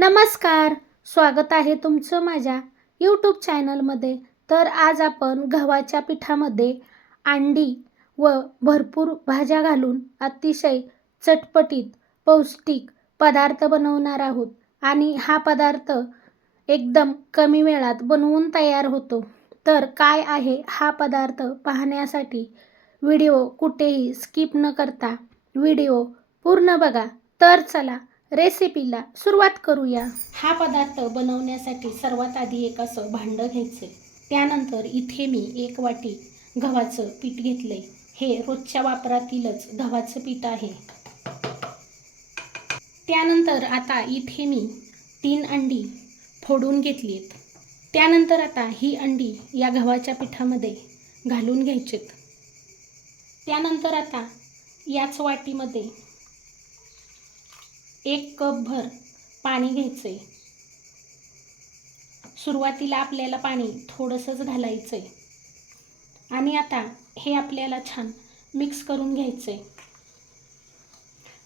नमस्कार स्वागत आहे तुमचं माझ्या यूट्यूब चॅनलमध्ये तर आज आपण गव्हाच्या पिठामध्ये अंडी व भरपूर भाज्या घालून अतिशय चटपटीत पौष्टिक पदार्थ बनवणार आहोत. आणि हा पदार्थ एकदम कमी वेळात बनवून तयार होतो. तर काय आहे हा पदार्थ पाहण्यासाठी व्हिडिओ कुठेही स्किप न करता व्हिडिओ पूर्ण बघा. तर चला रेसिपीला सुरुवात करूया. हा पदार्थ बनवण्यासाठी सर्वात आधी एक असं भांडं घ्यायचं. त्यानंतर इथे मी एक वाटी गव्हाचं पीठ घेतलंय. हे रोजच्या वापरातीलच गव्हाचं पीठ आहे. त्यानंतर आता इथे मी तीन अंडी फोडून घेतली आहेत त्यानंतर आता ही अंडी या गव्हाच्या पिठामध्ये घालून घ्यायचेत. त्यानंतर आता याच वाटीमध्ये एक कपभर पाणी घ्यायचं आहे सुरुवातीला आपल्याला पाणी थोडंसंच घालायचं आहे आणि आता हे आपल्याला छान मिक्स करून घ्यायचं आहे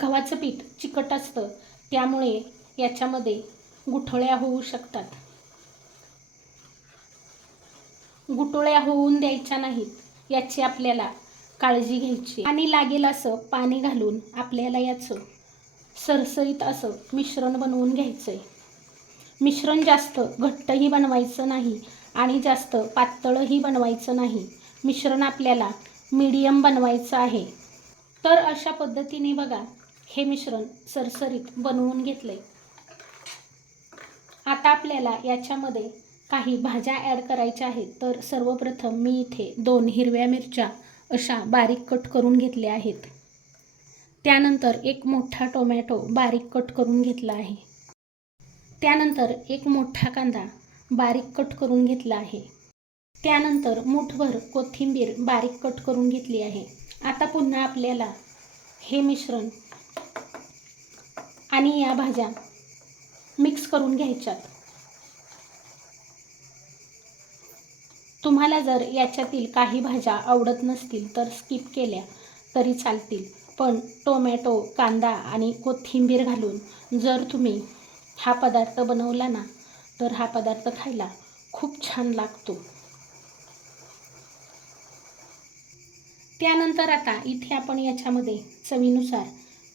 गव्हाचं पीठ चिकट असतं त्यामुळे याच्यामध्ये गुठळ्या होऊ शकतात. गुटोळ्या होऊन द्यायच्या नाहीत याची आपल्याला काळजी घ्यायची. आणि लागेल असं पाणी घालून आपल्याला याचं सरसरीत असं मिश्रण बनवून घ्यायचं आहे मिश्रण जास्त घट्टही बनवायचं नाही आणि जास्त पातळही बनवायचं नाही. मिश्रण आपल्याला मीडियम बनवायचं आहे. तर अशा पद्धतीने बघा हे मिश्रण सरसरीत बनवून घेतलं आहे आता आपल्याला याच्यामध्ये काही भाज्या ॲड करायच्या आहेत. तर सर्वप्रथम मी इथे दोन हिरव्या मिरच्या अशा बारीक कट करून घेतल्या आहेत. त्यानंतर एक मोठा टोमॅटो बारीक कट करून घेतला आहे. त्यानंतर एक मोठा कांदा बारीक कट करून घेतला आहे. त्यानंतर मुठभर कोथिंबीर बारीक कट करून घेतली आहे. आता पुन्हा आपल्याला हे मिश्रण आणि या भाज्या मिक्स करून घ्यायच्यात. तुम्हाला जर याच्यातील काही भाज्या आवडत नसतील तर स्किप केल्या तरी चालतील. पण टोमॅटो कांदा आणि कोथिंबीर घालून जर तुम्ही हा पदार्थ बनवला ना तर हा पदार्थ खायला खूप छान लागतो. त्यानंतर आता इथे आपण याच्यामध्ये चवीनुसार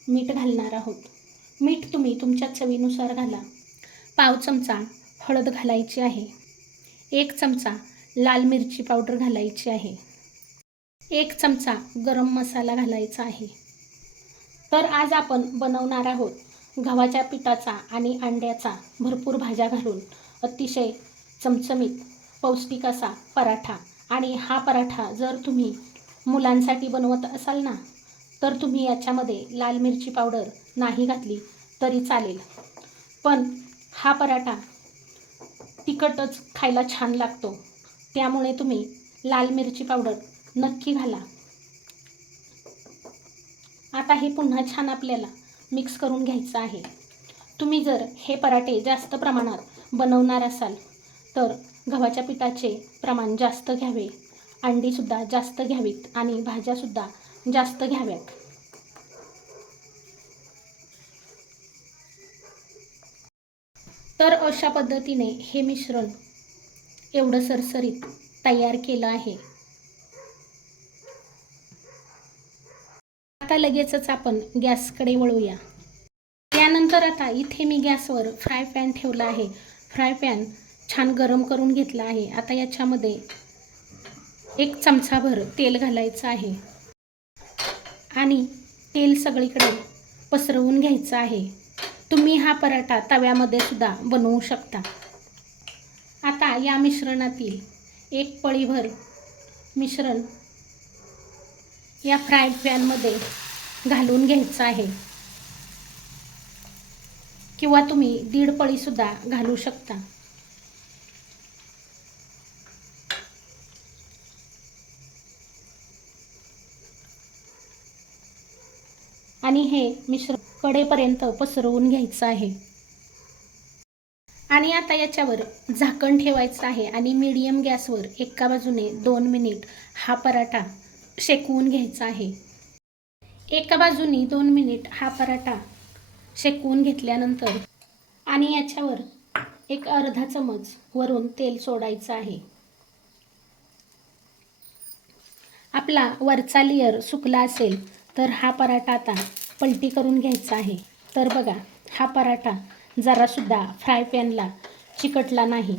मीठ घालणार आहोत. मीठ तुम्ही तुमच्या चवीनुसार घाला. पाव चमचा हळद घालायची आहे. एक चमचा लाल मिरची पावडर घालायची आहे. एक चमचा गरम मसाला घालायचा आहे. तर आज आपण बनवणार आहोत गव्हाच्या पिठाचा आणि अंड्याचा भरपूर भाज्या घालून अतिशय चमचमीत पौष्टिक असा पराठा. आणि हा पराठा जर तुम्ही मुलांसाठी बनवत असाल ना तर तुम्ही याच्यामध्ये लाल मिरची पावडर नाही घातली तरी चालेल. पण हा पराठा तिखटच खायला छान लागतो. त्यामुळे तुम्ही लाल मिरची पावडर नक्की घाला. आता हे पुन्हा छान आपल्याला मिक्स करून घ्यायचं आहे. तुम्ही जर हे पराठे जास्त प्रमाणात बनवणार असाल तर गव्हाच्या पिठाचे प्रमाण जास्त घ्यावे अंडीसुद्धा जास्त घ्यावीत आणि भाज्यासुद्धा जास्त घ्याव्यात. तर अशा पद्धतीने हे मिश्रण एवढं सरसरीत तयार केलं आहे. आता लगेचच आपण गॅसकडे वळूया. त्यानंतर आता इथे मी गॅसवर फ्राय पॅन ठेवला आहे. फ्राय पॅन छान गरम करून घेतला आहे. आता याच्यामध्ये एक चमचाभर तेल घालायचं आहे. आणि तेल सगळीकडे पसरवून घ्यायचं आहे. तुम्ही हा पराठा तव्यामध्ये सुद्धा बनवू शकता. आता या मिश्रणातील एक पळीभर मिश्रण या फ्राय पॅनमध्ये घालून घ्यायचं आहे. किंवा तुम्ही दीड पळीसुद्धा घालू शकता. आणि हे मिश्र कडेपर्यंत पसरवून घ्यायचं आहे. आणि आता याच्यावर झाकण ठेवायचं आहे आणि मीडियम गॅसवर एका बाजूने दोन मिनिट हा पराठा शेकवून घ्यायचा आहे. एका बाजूनी दोन मिनिट हा पराठा शेकवून घेतल्यानंतर आणि याच्यावर एक अर्धा चमच वरून तेल सोडायचं आहे. आपला वरचा लेअर सुकला असेल तर हा पराठा आता पलटी करून घ्यायचा आहे. तर बघा हा पराठा जरासुद्धा फ्राय पॅनला चिकटला नाही.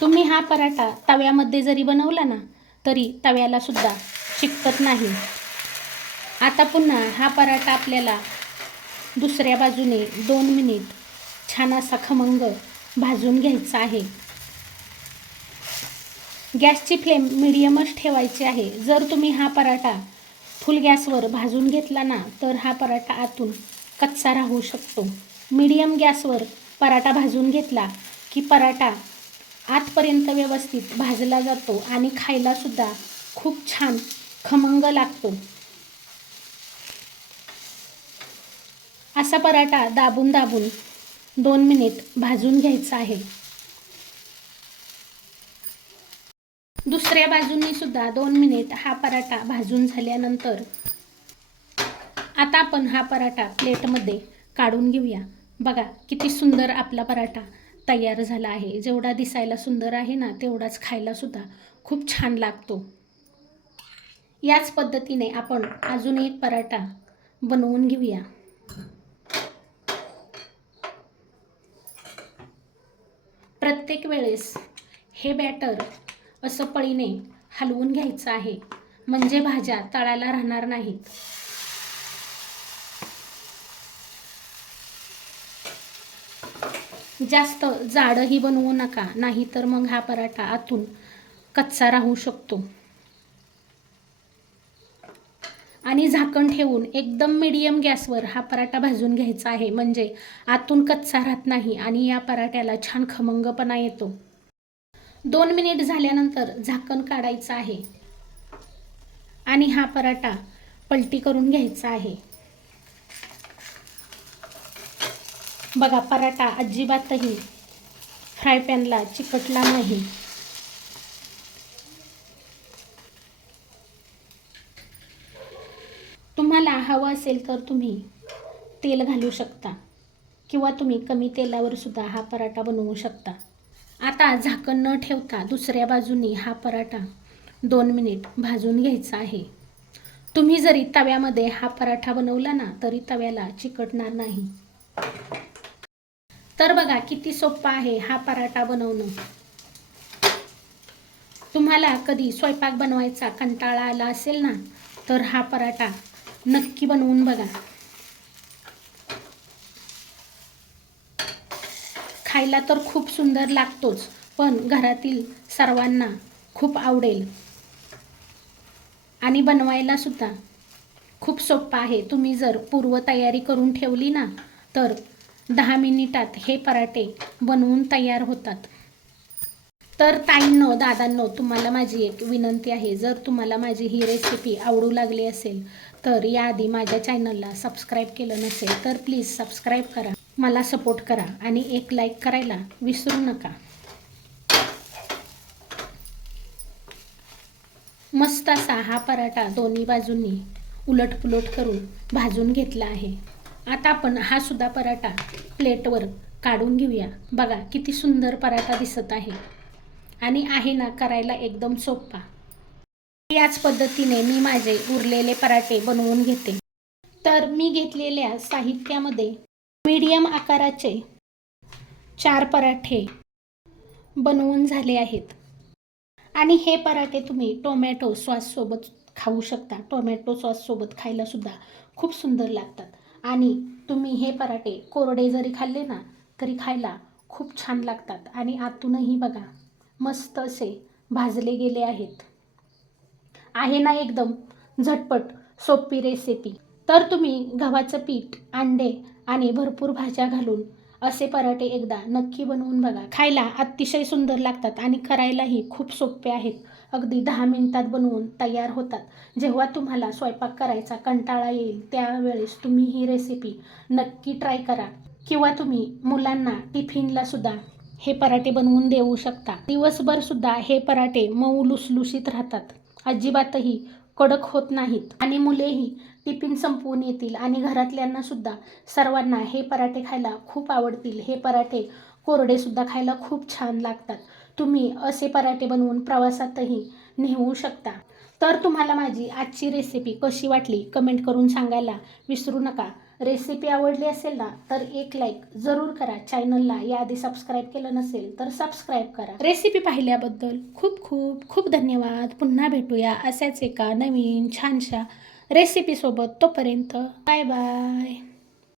तुम्ही हा पराठा तव्यामध्ये जरी बनवला ना तरी तव्याला सुद्धा चिकटत नाही. आता पुन्हा हा पराठा आपल्याला दुसऱ्या बाजूने दोन मिनिट छान असा खमंग भाजून घ्यायचा आहे. गॅसची फ्लेम मिडियमच ठेवायची आहे. जर तुम्ही हा पराठा फुल गॅसवर भाजून घेतला ना तर हा पराठा आतून कच्चा राहू शकतो. मीडियम गॅसवर पराठा भाजून घेतला की पराठा आतपर्यंत व्यवस्थित भाजला जातो आणि खायलासुद्धा खूप छान खमंग लागतो. असा पराठा दाबून दाबून दोन मिनिट भाजून घ्यायचा आहे. दुसऱ्या बाजूंनी सुद्धा दोन मिनिट हा पराठा भाजून झाल्यानंतर आता आपण हा पराठा प्लेटमध्ये काढून घेऊया. बघा किती सुंदर आपला पराठा तयार झाला आहे. जेवढा दिसायला सुंदर आहे ना तेवढाच खायला सुद्धा खूप छान लागतो. याच पद्धतीने आपण अजून एक पराठा बनवून घेऊया. प्रत्येक वेळेस हे बॅटर असं पळीने हलवून घ्यायचं आहे. म्हणजे भाज्या तळाला राहणार नाहीत. जास्त जाडही बनवू नका नाहीतर मग हा पराठा आतून कच्चा राहू शकतो. आणि झाकण ठेवून एकदम मिडियम गॅसवर हा पराठा भाजून घ्यायचा आहे. म्हणजे आतून कच्चा राहत नाही आणि या पराठ्याला छान खमंगपणा येतो. दोन मिनिट झाल्यानंतर झाकण काढायचं आहे. आणि हा पराठा पलटी करून घ्यायचा आहे. बघा पराठा अजिबातही फ्राय पॅनला चिकटला नाही तुम्हाला हवं असेल तर तुम्ही तेल घालू शकता. किंवा तुम्ही कमी तेलावर सुद्धा हा पराठा बनवू शकता. आता झाकण न ठेवता दुसऱ्या बाजूनी हा पराठा दोन मिनिट भाजून घ्यायचा आहे. तुम्ही जरी तव्यामध्ये हा पराठा बनवला ना तरी तव्याला चिकटणार नाही. तर बघा किती सोपा आहे हा पराठा बनवणं. तुम्हाला कधी स्वयंपाक बनवायचा कंटाळा आला असेल ना तर हा पराठा नक्की बनवून बघा. खायला तर खूप सुंदर लागतोच पण घरातील सर्वांना खूप आवडेल. आणि बनवायला सुद्धा खूप सोपं आहे. तुम्ही जर पूर्वतयारी करून ठेवली ना तर दहा मिनिटात हे पराठे बनवून तयार होतात. तर ताईंनो दादांनो तुम्हाला माझी एक विनंती आहे. जर तुम्हाला माझी ही रेसिपी आवडू लागली असेल तर याआधी माझ्या चॅनलला सबस्क्राईब केलं नसेल तर प्लीज सबस्क्राईब करा. मला सपोर्ट करा आणि एक लाईक करायला विसरू नका. मस्त असा हा पराठा दोन्ही बाजूंनी उलटपुलट करून भाजून घेतला आहे. आता आपण हा सुद्धा पराठा प्लेटवर काढून घेऊया. बघा किती सुंदर पराठा दिसत आहे. आणि आहे ना करायला एकदम सोपा. याच पद्धतीने मी माझे उरलेले पराठे बनवून घेते. तर मी घेतलेल्या साहित्यामध्ये मीडियम आकाराचे चार पराठे बनवून झाले आहेत. आणि हे पराठे तुम्ही टोमॅटो सॉससोबत खाऊ शकता. टोमॅटो सॉससोबत खायलासुद्धा खूप सुंदर लागतात. आणि तुम्ही हे पराठे कोरडे जरी खाल्ले ना तरी खायला खूप छान लागतात. आणि आतूनही बघा मस्त असे भाजले गेले आहेत. आहे ना एकदम. झटपट सोपी रेसिपी तर तुम्ही गव्हाचं पीठ अंडे आणि भरपूर भाज्या घालून असे पराठे एकदा नक्की बनवून बघा. खायला अतिशय सुंदर लागतात आणि करायलाही खूप सोपे आहेत. अगदी दहा मिनिटात बनवून तयार होतात. जेव्हा तुम्हाला स्वयंपाक करायचा कंटाळा येईल त्यावेळेस तुम्ही ही रेसिपी नक्की ट्राय करा. किंवा तुम्ही मुलांना टिफिनला सुद्धा हे पराठे बनवून देऊ शकता. दिवसभर सुद्धा हे पराठे मऊ लुसलुशीत राहतात. अजिबातही कडक होत नाहीत. आणि मुलेही टिफिन संपवून येतील. आणि घरातल्यांना सुद्धा सर्वांना हे पराठे खायला खूप आवडतील. हे पराठे कोरडे सुद्धा खायला खूप छान लागतात. तुम्ही असे पराठे बनवून प्रवासातही नेऊ शकता. तर तुम्हाला माझी आजची रेसिपी कशी वाटली? कमेंट करून सांगायला विसरू नका. रेसिपी आवडली असेल ना तर एक लाईक जरूर करा चॅनलला याआधी सबस्क्राईब केलं नसेल तर सबस्क्राईब करा. रेसिपी पाहिल्याबद्दल खूप खूप खूप धन्यवाद. पुन्हा भेटूया अशाच एका नवीन छानशा रेसिपीसोबत तोपर्यंत बाय बाय